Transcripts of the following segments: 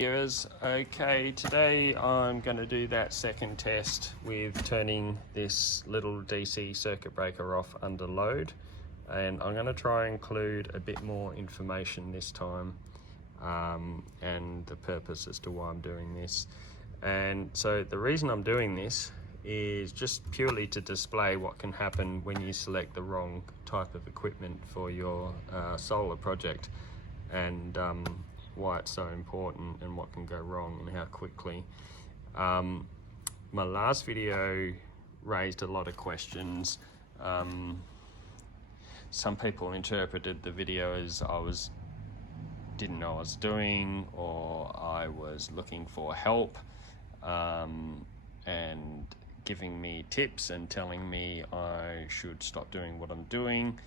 Viewers, okay, today I'm going to do that second test with turning this little DC circuit breaker off under load, and I'm going to try and include a bit more information this time and the purpose as to why I'm doing this. And so the reason I'm doing this is just purely to display what can happen when you select the wrong type of equipment for your solar project, and why it's so important and what can go wrong and how quickly. My last video raised a lot of questions. Some people interpreted the video as didn't know what I was doing, or I was looking for help, and giving me tips and telling me I should stop doing what I'm doing.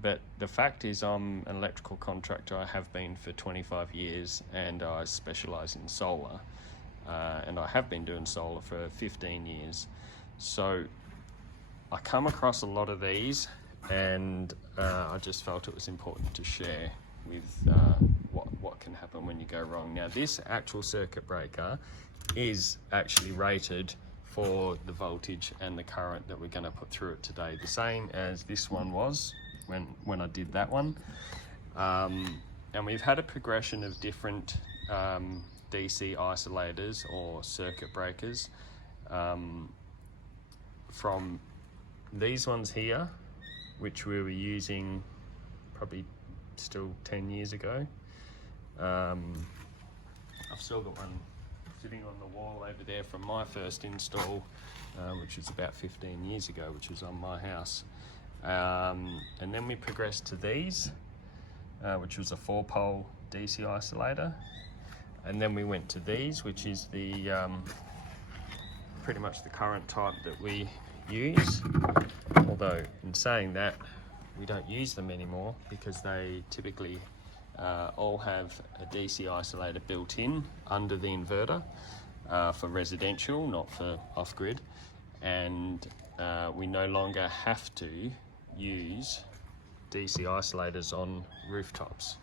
But the fact is, I'm an electrical contractor. I have been for 25 years, and I specialize in solar, and I have been doing solar for 15 years. So I come across a lot of these, and I just felt it was important to share with what can happen when you go wrong. Now, this actual circuit breaker is actually rated for the voltage and the current that we're going to put through it today, the same as this one was when I did that one. And we've had a progression of different DC isolators or circuit breakers, from these ones here, which we were using probably still 10 years ago. I've still got one sitting on the wall over there from my first install, which was about 15 years ago, which was on my house. And then we progressed to these, which was a 4-pole DC isolator, and then we went to these, which is the pretty much the current type that we use, although in saying that, we don't use them anymore because they typically all have a DC isolator built in under the inverter, for residential, not for off-grid, and we no longer have to use DC isolators on rooftops,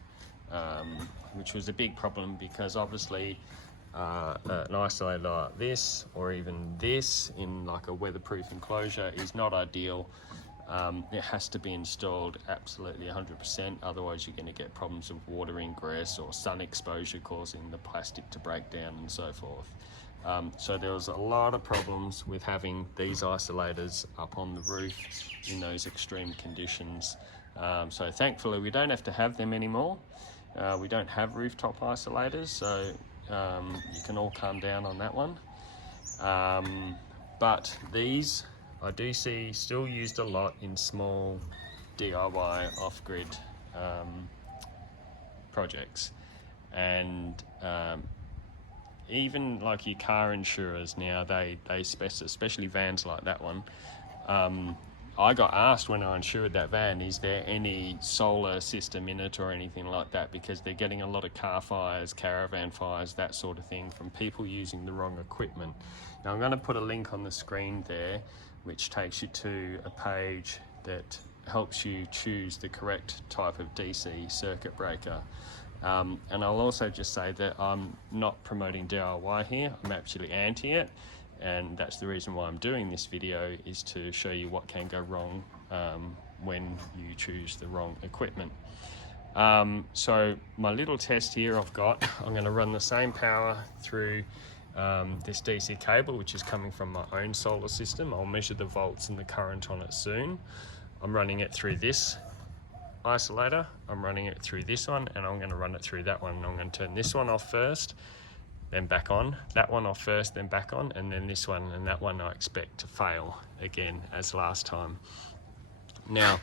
which was a big problem because obviously an isolator like this, or even this in like a weatherproof enclosure, is not ideal. It has to be installed absolutely 100%, otherwise you're going to get problems of water ingress or sun exposure causing the plastic to break down and so forth. So there was a lot of problems with having these isolators up on the roof in those extreme conditions. So thankfully we don't have to have them anymore. We don't have rooftop isolators, so you can all calm down on that one. But these I do see still used a lot in small DIY off-grid projects, and even like your car insurers now, they especially vans like that one. I got asked when I insured that van, is there any solar system in it or anything like that, because they're getting a lot of car fires, caravan fires, that sort of thing, from people using the wrong equipment. Now I'm going to put a link on the screen there which takes you to a page that helps you choose the correct type of DC circuit breaker. And I'll also just say that I'm not promoting DIY here, I'm actually anti it, and that's the reason why I'm doing this video, is to show you what can go wrong when you choose the wrong equipment. So my little test here I'm going to run the same power through this DC cable, which is coming from my own solar system. I'll measure the volts and the current on it soon. I'm running it through this isolator, I'm running it through this one, and I'm going to run it through that one. I'm going to turn this one off first, then back on, that one off first, then back on, and then this one, and that one I expect to fail again as last time. Now,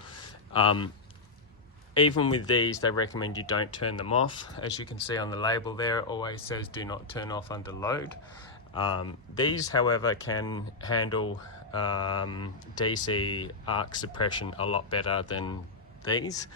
even with these, they recommend you don't turn them off. As you can see on the label there, it always says do not turn off under load. These, however, can handle DC arc suppression a lot better than these,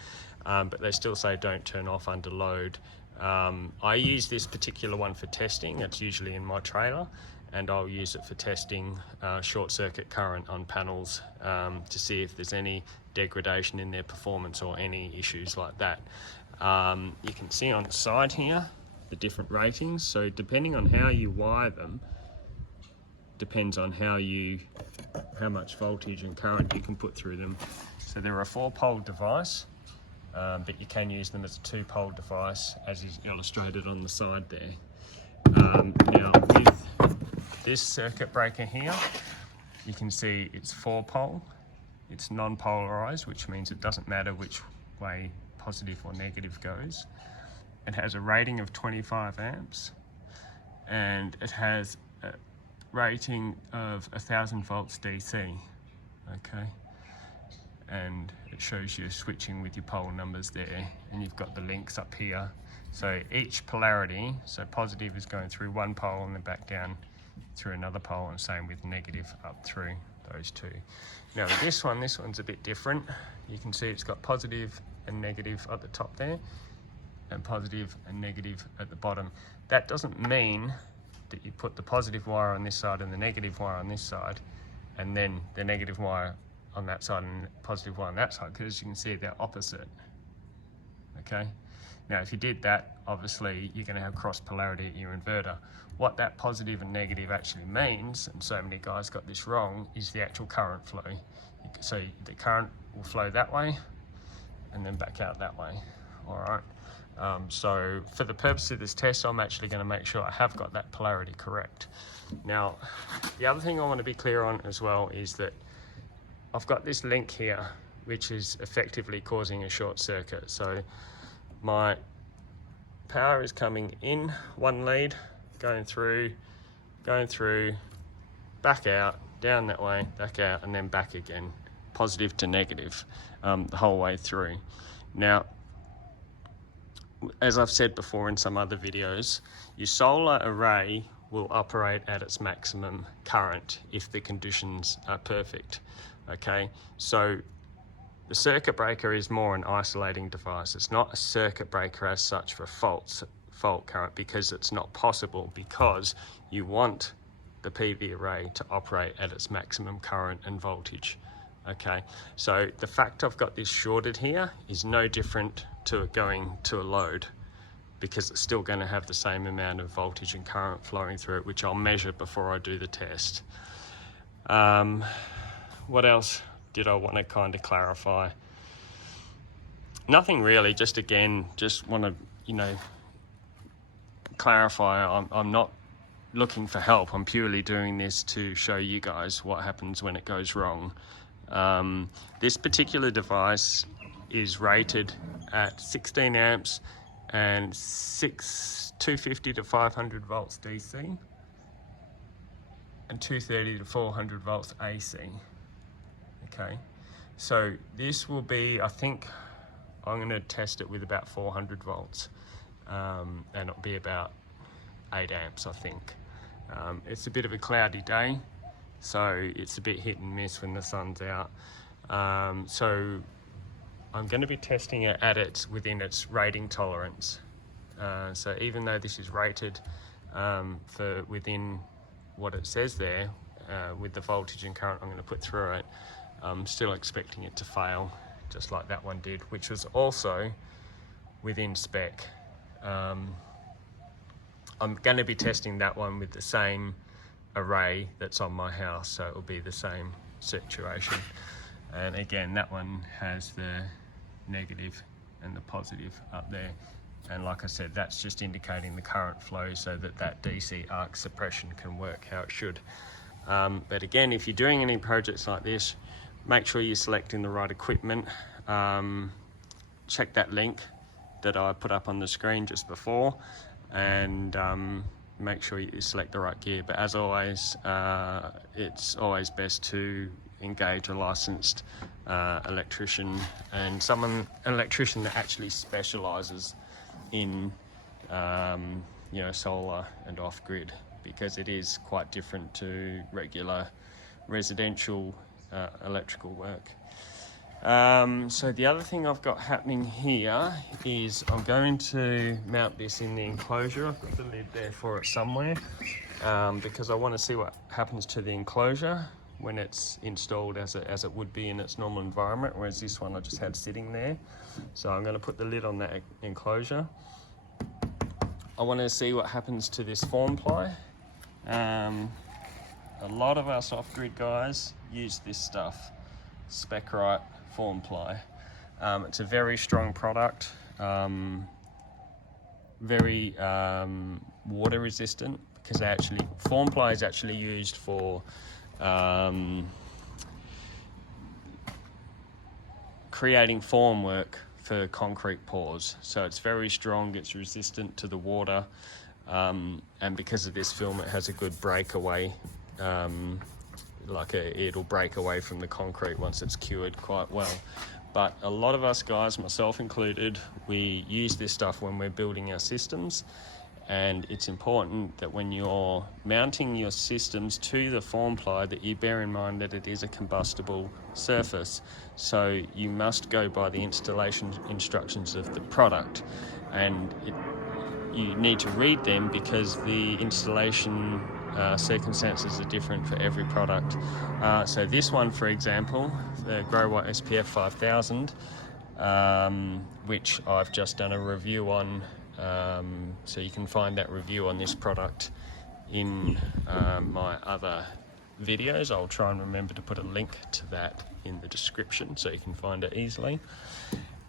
but they still say don't turn off under load. I use this particular one for testing. It's usually in my trailer, and I'll use it for testing short circuit current on panels to see if there's any degradation in their performance or any issues like that. You can see on the side here, the different ratings. So depending on how you wire them, depends on how much voltage and current you can put through them. So they're a 4-pole device, but you can use them as a 2-pole device, as is illustrated on the side there. Now with this circuit breaker here, you can see it's 4-pole. It's non-polarized, which means it doesn't matter which way positive or negative goes. It has a rating of 25 amps, and it has a rating of 1000 volts DC, okay? And it shows you switching with your pole numbers there, and you've got the links up here. So each polarity, so positive is going through one pole and then back down through another pole, and same with negative up through those two. Now with this one's a bit different. You can see it's got positive and negative at the top there, and positive and negative at the bottom. That doesn't mean that you put the positive wire on this side and the negative wire on this side, and then the negative wire on that side and the positive wire on that side, because as you can see, they're opposite, okay? Now, if you did that, obviously you're gonna have cross polarity at your inverter. What that positive and negative actually means, and so many guys got this wrong, is the actual current flow. So the current will flow that way and then back out that way, all right? So for the purpose of this test, I'm actually gonna make sure I have got that polarity correct. Now, the other thing I wanna be clear on as well is that I've got this link here, which is effectively causing a short circuit. So my power is coming in one lead, going through, back out, down that way, back out, and then back again, positive to negative, the whole way through. Now, as I've said before in some other videos, your solar array will operate at its maximum current if the conditions are perfect, okay? So the circuit breaker is more an isolating device. It's not a circuit breaker as such for fault current, because it's not possible, because you want the PV array to operate at its maximum current and voltage, okay? So the fact I've got this shorted here is no different to it going to a load, because it's still going to have the same amount of voltage and current flowing through it, which I'll measure before I do the test. What else did I want to kind of clarify? Nothing really, just again, just want to, you know, clarify I'm not looking for help. I'm purely doing this to show you guys what happens when it goes wrong. This particular device is rated at 16 amps and 250 to 500 volts DC and 230 to 400 volts AC. Okay, so this will be, I think I'm going to test it with about 400 volts, and it'll be about 8 amps, I think. It's a bit of a cloudy day, so it's a bit hit and miss when the sun's out. So I'm going to be testing it at within its rating tolerance. So even though this is rated for within what it says there, with the voltage and current I'm going to put through it, I'm still expecting it to fail, just like that one did, which was also within spec. I'm going to be testing that one with the same array that's on my house, so it will be the same situation. And again, that one has the negative and the positive up there, and like I said, that's just indicating the current flow so that that DC arc suppression can work how it should. But again, if you're doing any projects like this, make sure you're selecting the right equipment. Check that link that I put up on the screen just before, and make sure you select the right gear. But as always, it's always best to engage a licensed electrician, and an electrician that actually specializes in you know, solar and off-grid, because it is quite different to regular residential electrical work. So the other thing I've got happening here is I'm going to mount this in the enclosure. I've got the lid there for it somewhere, because I want to see what happens to the enclosure when it's installed as it would be in its normal environment, whereas this one I just had sitting there. So I'm going to put the lid on that enclosure, I want to see what happens to this form ply. A lot of us off-grid guys use this stuff, Spec-Right form ply. It's a very strong product, very water resistant, because form ply is actually used for creating formwork for concrete pours. So it's very strong, it's resistant to the water, and because of this film it has a good breakaway. It'll break away from the concrete once it's cured quite well. But a lot of us guys, myself included, we use this stuff when we're building our systems, and it's important that when you're mounting your systems to the form ply that you bear in mind that it is a combustible surface. So you must go by the installation instructions of the product, and you need to read them because the installation circumstances are different for every product. So this one, for example, the Growatt SPF5000, which I've just done a review on, so you can find that review on this product in my other videos. I'll try and remember to put a link to that in the description so you can find it easily.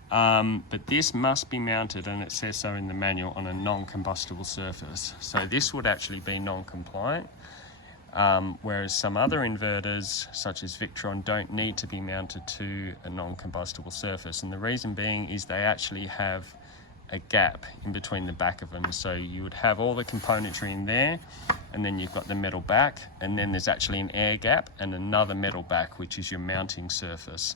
But this must be mounted, and it says so in the manual, on a non-combustible surface. So this would actually be non-compliant, whereas some other inverters, such as Victron, don't need to be mounted to a non-combustible surface. And the reason being is they actually have a gap in between the back of them. So you would have all the componentry in there, and then you've got the metal back, and then there's actually an air gap and another metal back, which is your mounting surface.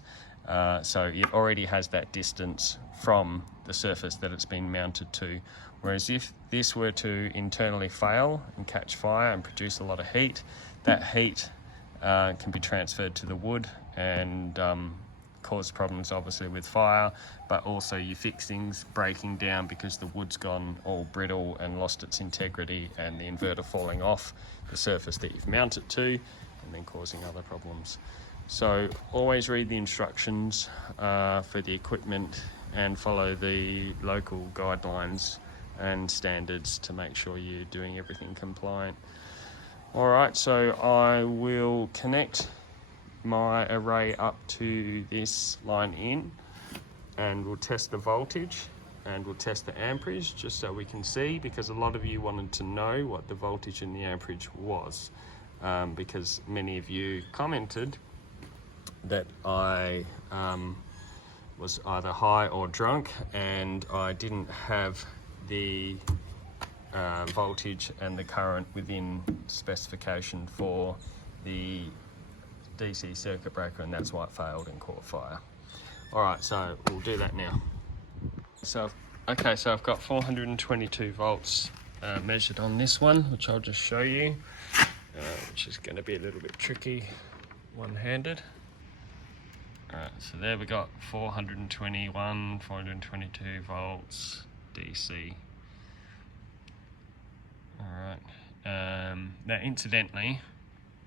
So it already has that distance from the surface that it's been mounted to. Whereas if this were to internally fail and catch fire and produce a lot of heat, that heat can be transferred to the wood and cause problems obviously with fire, but also your fixings breaking down because the wood's gone all brittle and lost its integrity, and the inverter falling off the surface that you've mounted to and then causing other problems. So always read the instructions for the equipment and follow the local guidelines and standards to make sure you're doing everything compliant. Alright, so I will connect my array up to this line in, and we'll test the voltage and we'll test the amperage just so we can see, because a lot of you wanted to know what the voltage and the amperage was, because many of you commented that I was either high or drunk and I didn't have the voltage and the current within specification for the DC circuit breaker, and that's why it failed and caught fire. Alright, so we'll do that now. So I've got 422 volts measured on this one, which I'll just show you, which is going to be a little bit tricky one-handed. Alright, so there we got 421, 422 volts DC. Alright, now incidentally,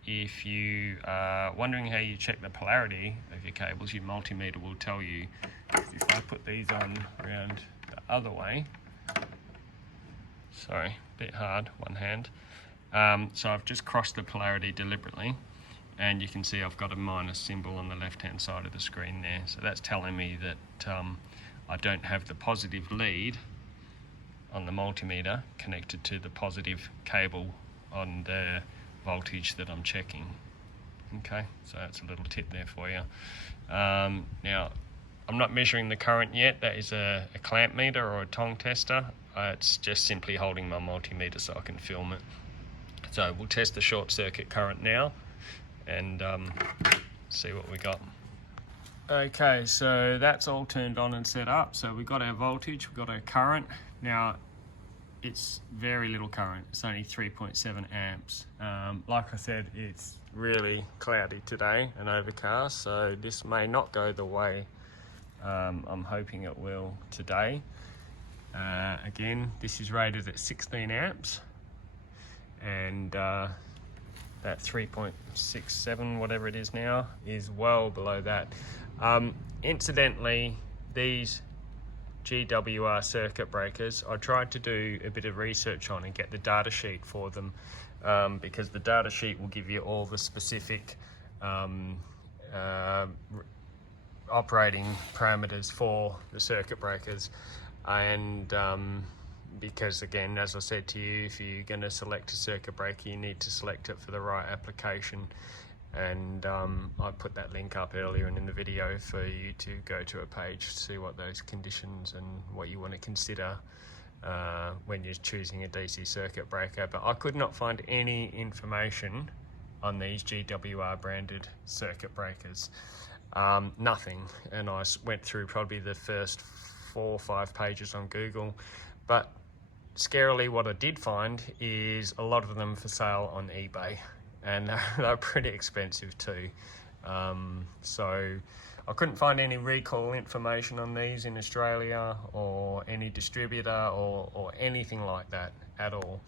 if you are wondering how you check the polarity of your cables, your multimeter will tell you. If I put these on around the other way, sorry, a bit hard, one hand. So I've just crossed the polarity deliberately, and you can see I've got a minus symbol on the left hand side of the screen there. So that's telling me that I don't have the positive lead on the multimeter connected to the positive cable on the voltage that I'm checking. Okay, so that's a little tip there for you. Now, I'm not measuring the current yet. That is a clamp meter or a tong tester. It's just simply holding my multimeter so I can film it. So we'll test the short circuit current now and see what we got. Okay, so that's all turned on and set up. So we've got our voltage, we've got our current. Now, it's very little current. It's only 3.7 amps. Like I said, it's really cloudy today and overcast, so this may not go the way I'm hoping it will today. Again, this is rated at 16 amps, and that 3.67, whatever it is now, is well below that. Incidentally, these GWR circuit breakers, I tried to do a bit of research on and get the data sheet for them, because the data sheet will give you all the specific operating parameters for the circuit breakers. And because again, as I said to you, if you're going to select a circuit breaker, you need to select it for the right application. And I put that link up earlier in the video for you to go to a page to see what those conditions and what you want to consider when you're choosing a DC circuit breaker. But I could not find any information on these GWR branded circuit breakers. Nothing. And I went through probably the first 4 or 5 pages on Google. But scarily, what I did find is a lot of them for sale on eBay. And they're pretty expensive too. So I couldn't find any recall information on these in Australia or any distributor or anything like that at all.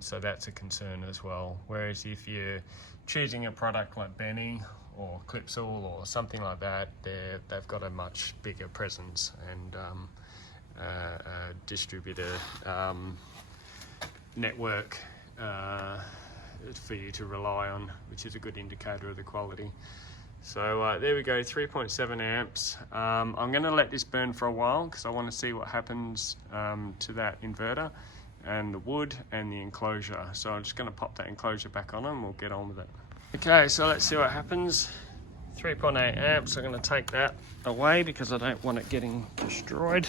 So that's a concern as well. Whereas if you're choosing a product like Benny or Clipsal or something like that, they've got a much bigger presence and a distributor network for you to rely on, which is a good indicator of the quality. So there we go, 3.7 amps. I'm going to let this burn for a while because I want to see what happens to that inverter and the wood and the enclosure. So I'm just going to pop that enclosure back on and we'll get on with it. Okay, so let's see what happens. 3.8 amps, I'm going to take that away because I don't want it getting destroyed.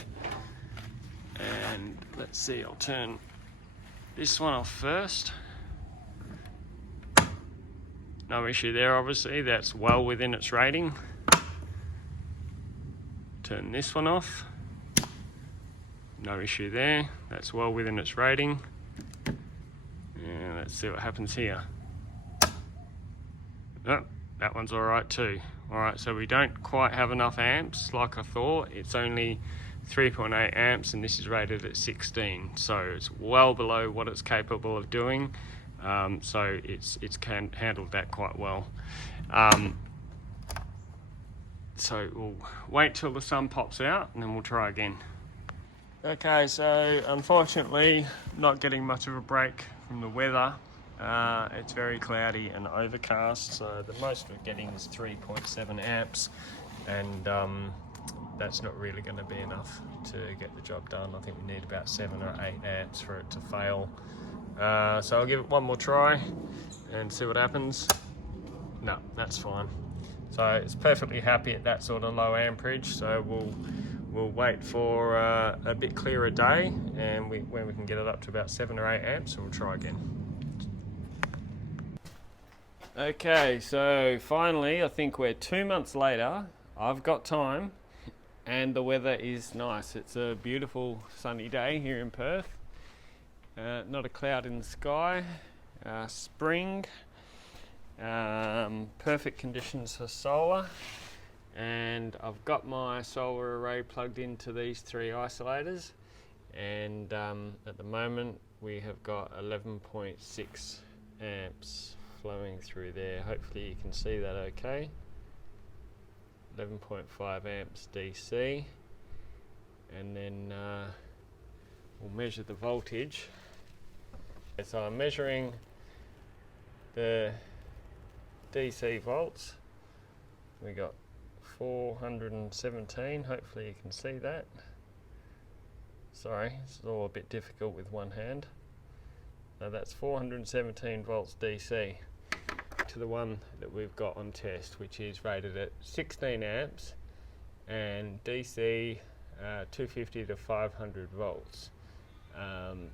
And let's see, I'll turn this one off first. No issue there, obviously, that's well within its rating. Turn this one off. No issue there, that's well within its rating. And let's see what happens here. Oh, that one's all right too. All right, so we don't quite have enough amps like I thought. It's only 3.8 amps and this is rated at 16. So it's well below what it's capable of doing. So it's handled that quite well. So we'll wait till the sun pops out and then we'll try again. Okay, so unfortunately not getting much of a break from the weather. It's very cloudy and overcast, so the most we're getting is 3.7 amps and that's not really going to be enough to get the job done. I think we need about 7 or 8 amps for it to fail. So I'll give it one more try and see what happens. No, that's fine. So it's perfectly happy at that sort of low amperage, so we'll wait for a bit clearer day and when we can get it up to about 7 or 8 amps, and we'll try again. Okay, so finally, I think we're 2 months later. I've got time and the weather is nice. It's a beautiful sunny day here in Perth. Not a cloud in the sky. Spring. Perfect conditions for solar. And I've got my solar array plugged into these 3 isolators. And at the moment we have got 11.6 amps flowing through there. Hopefully you can see that okay. 11.5 amps DC. And then we'll measure the voltage. So I'm measuring the DC volts. We got 417, hopefully you can see that. Sorry, it's all a bit difficult with one hand. Now that's 417 volts DC to the one that we've got on test, which is rated at 16 amps and DC 250 to 500 volts.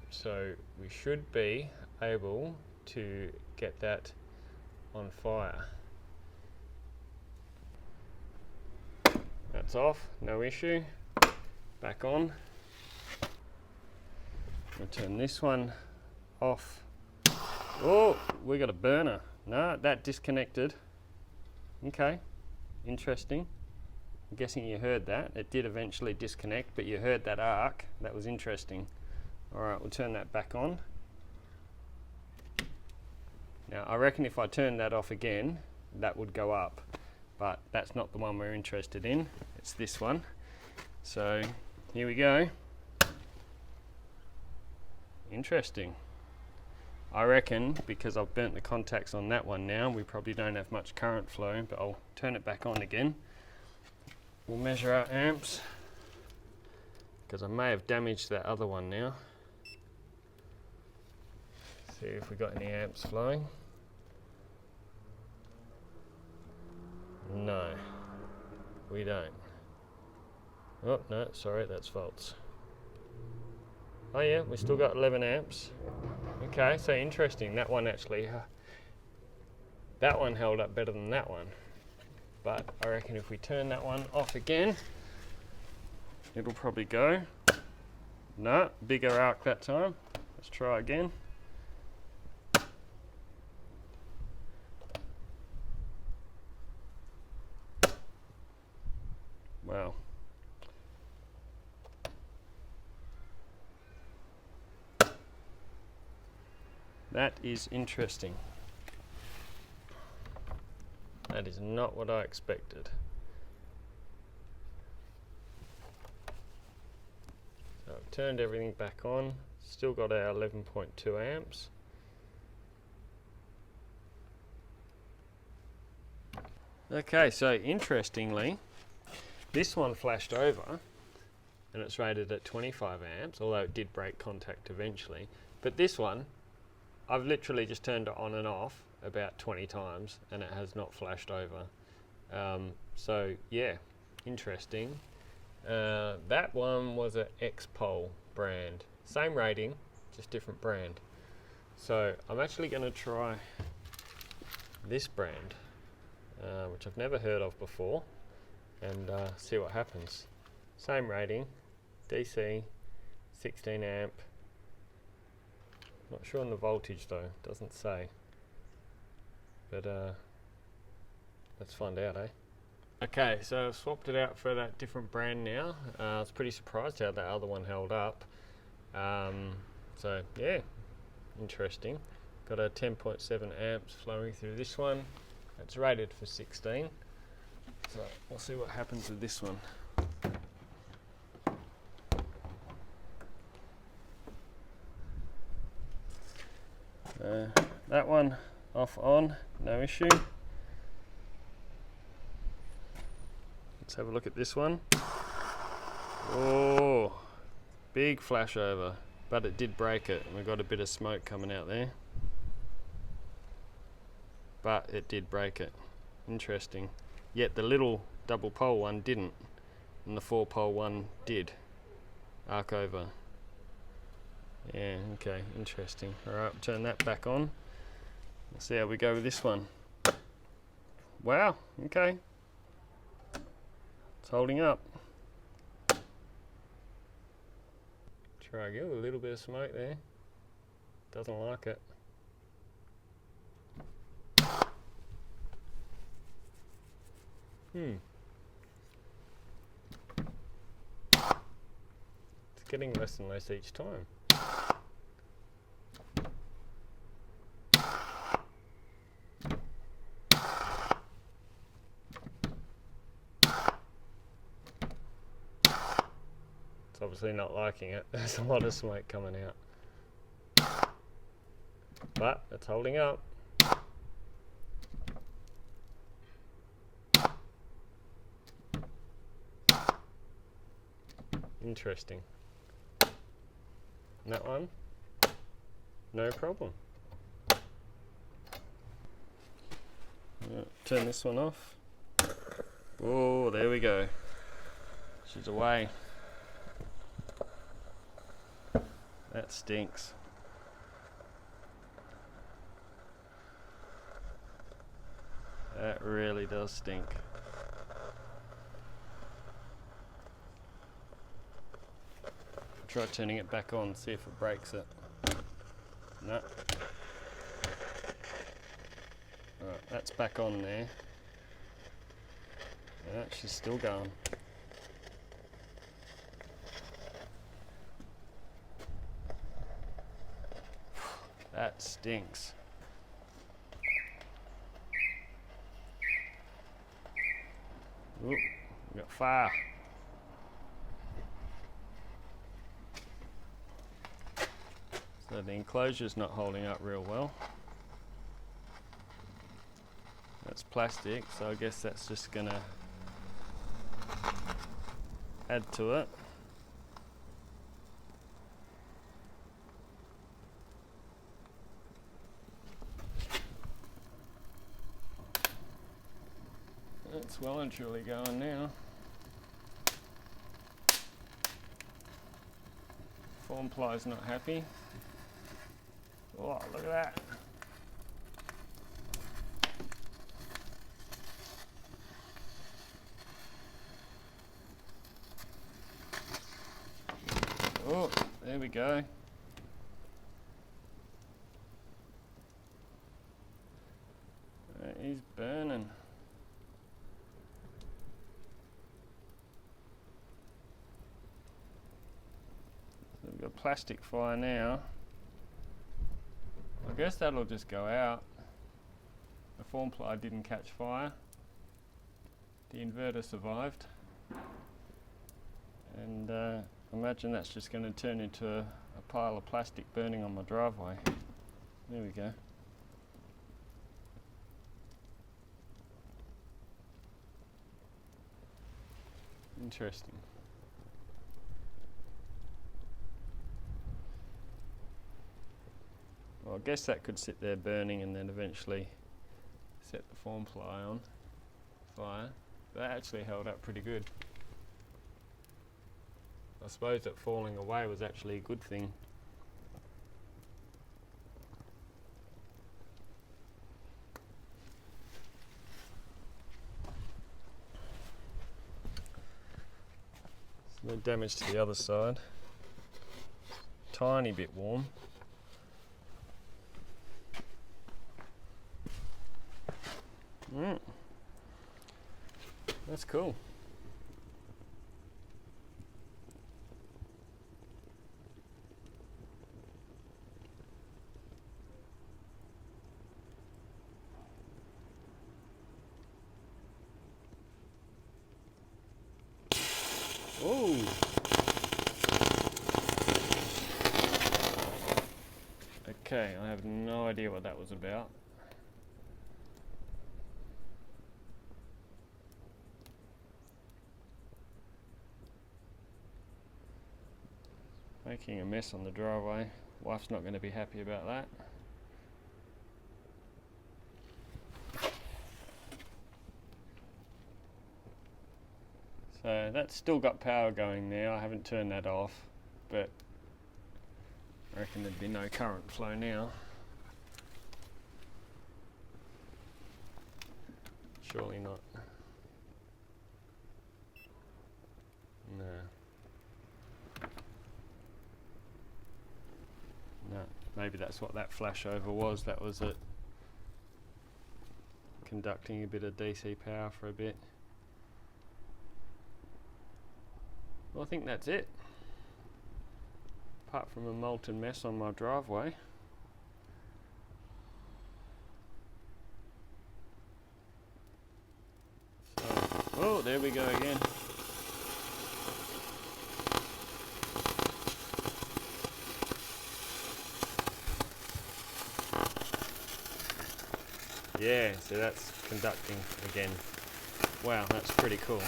So we should be able to get that on fire. That's off, no issue. Back on. We'll turn this one off. Oh, we got a burner. No, that disconnected. Okay, interesting. I'm guessing you heard that. It did eventually disconnect, but you heard that arc. That was interesting. All right, we'll turn that back on. Now, I reckon if I turn that off again, that would go up, but that's not the one we're interested in. It's this one. So here we go. Interesting. I reckon because I've burnt the contacts on that one now, we probably don't have much current flow, but I'll turn it back on again. We'll measure our amps, because I may have damaged that other one now. See if we got any amps flowing. No, we don't. Oh no, sorry, that's false. Oh yeah, we still got 11 amps. Okay, so interesting. That one actually, that one held up better than that one. But I reckon if we turn that one off again, it'll probably go. No, bigger arc that time. Let's try again. Wow. That is interesting. That is not what I expected. So I've turned everything back on. Still got our 11.2 amps. Okay, so interestingly, this one flashed over and it's rated at 25 amps, although it did break contact eventually. But this one, I've literally just turned it on and off about 20 times and it has not flashed over. So yeah, interesting. That one was an X-Pol brand. Same rating, just different brand. So I'm actually going to try this brand, which I've never heard of before, and see what happens. Same rating, DC, 16 amp. Not sure on the voltage though, doesn't say. But let's find out, eh? Okay, so I've swapped it out for that different brand now. I was pretty surprised how that other one held up. So yeah, interesting. Got a 10.7 amps flowing through this one. It's rated for 16. So we'll see what happens with this one. That one off on, no issue. Let's have a look at this one. Oh, big flash over, but it did break it, and we got a bit of smoke coming out there. But it did break it. Interesting. Yet the little double pole one didn't, and the 4-pole one did arc over. Yeah, okay, interesting. Alright, turn that back on. Let's see how we go with this one. Wow, okay. It's holding up. Try again with a little bit of smoke there. Doesn't like it. It's getting less and less each time. It's obviously not liking it. There's a lot of smoke coming out. But it's holding up. Interesting. And that one, no problem. Turn this one off. Oh, there we go. She's away. That stinks. That really does stink. Try turning it back on, see if it breaks it. No. Right, that's back on there. Yeah, she's still going. That stinks. Ooh, we got fire. So the enclosure's not holding up real well. That's plastic, so I guess that's just gonna add to it. It's well and truly going now. Form ply's not happy. Oh, look at that. Oh, there we go. That is burning. So we've got plastic fire now. I guess that'll just go out. The form ply didn't catch fire. The inverter survived. And imagine that's just going to turn into a pile of plastic burning on my driveway. There we go. Interesting. Well, I guess that could sit there burning and then eventually set the form ply on fire. That actually held up pretty good. I suppose that falling away was actually a good thing. No damage to the other side. Tiny bit warm. That's cool. Oh. Okay, I have no idea what that was about. Making a mess on the driveway. Wife's not going to be happy about that. So that's still got power going now. I haven't turned that off, but I reckon there'd be no current flow now. Surely not. No. No, maybe that's what that flashover was. That was it conducting a bit of DC power for a bit. Well, I think that's it. Apart from a molten mess on my driveway. So, oh, there we go again. Yeah, so that's conducting again. Wow, that's pretty cool.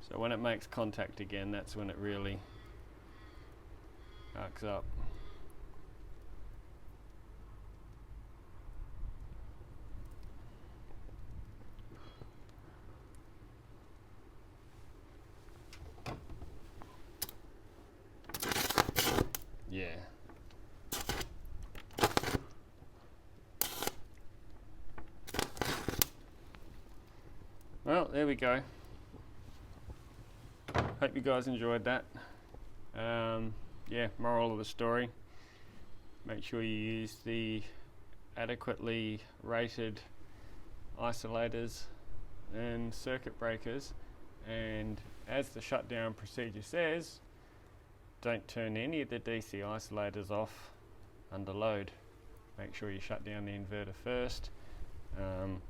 So when it makes contact again, that's when it really arcs up. Yeah. Well, there we go. Hope you guys enjoyed that. Yeah, moral of the story. Make sure you use the adequately rated isolators and circuit breakers. And as the shutdown procedure says, don't turn any of the DC isolators off under load. Make sure you shut down the inverter first.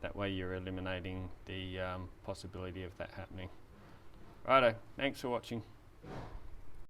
That way you're eliminating the possibility of that happening. Righto, thanks for watching.